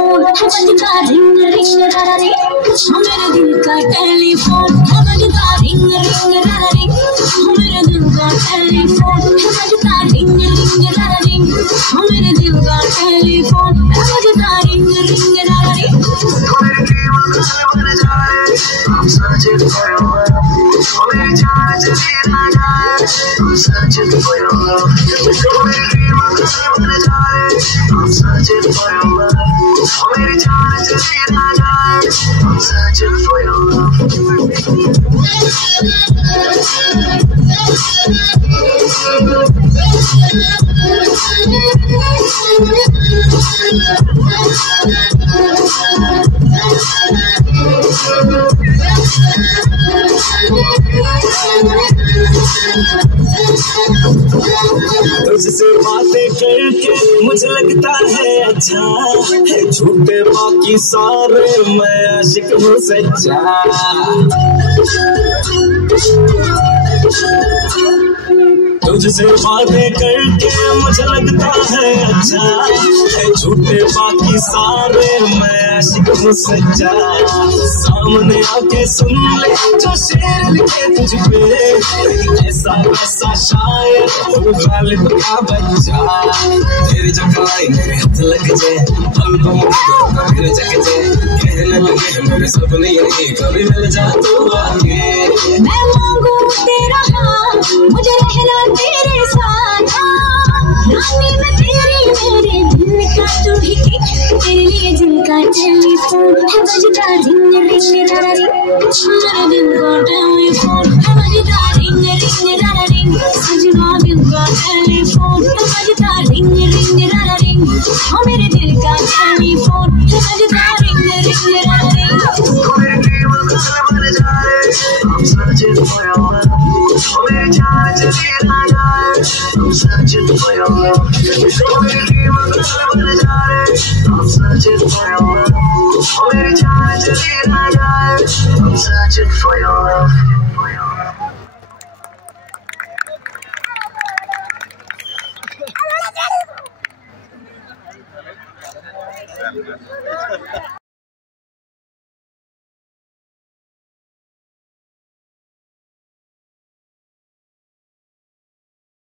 Telephone है बजता ring ring रारा रिंग, मेरे दिल का टेलीफोन है बजता रिंग रिंग रारा रिंग, मेरे दिल का टेलीफोन है बजता रिंग रिंग रारा रिंग, मेरे दिल का टेलीफोन है बजता रिंग रिंग रारा ring. I'm searching for your love. Oh, baby, trying to get my guy. I'm searching for your love. Oh, baby, I'm searching for your love. Oh, baby, trying to get my guy. I'm searching for your love. तुझसे बातें करके मुझे लगता है अच्छा है, झूठे बाकी सारे मैं आशिक हूँ सच्चा। तुझसे बातें करके मुझे लगता है अच्छा है, झूठे बाकी सारे मैं आशिक हूँ सच्चा। सामने आके सुन ले जो शेर लिखे तुझ पे, ऐसा वैसा शायर हो गालिब का बच्चा। तेरी जो कलाई मेरे हाथ लग जाए, हम तो मेरे जग जाए, कहने लगे मेरे सपने यही कभी मिल जा तू आके। मैं मांगू तेरा हाथ, मुझे रहना तेरे साथ, रानी मैं तेरी, मेरे दिल का तू ही, तेरे लिए दिल का टेलीफोन है बजता रिंग रिंग रारा रिंग, मेरे दिल का टेलीफोन है बजता रिंग रिंग रारा रिंग, सजना दिल का टेलीफोन है बजता रिंग रिंग रारा रिंग, मेरे दिल का टेलीफोन है बजता रिंग रिंग रारा ring. I'm searching for your love. Oh, baby, trying to get my guy. I'm searching for your love. Oh, baby, I'm searching for your love. Oh, baby, trying to get my guy. I'm searching for your love.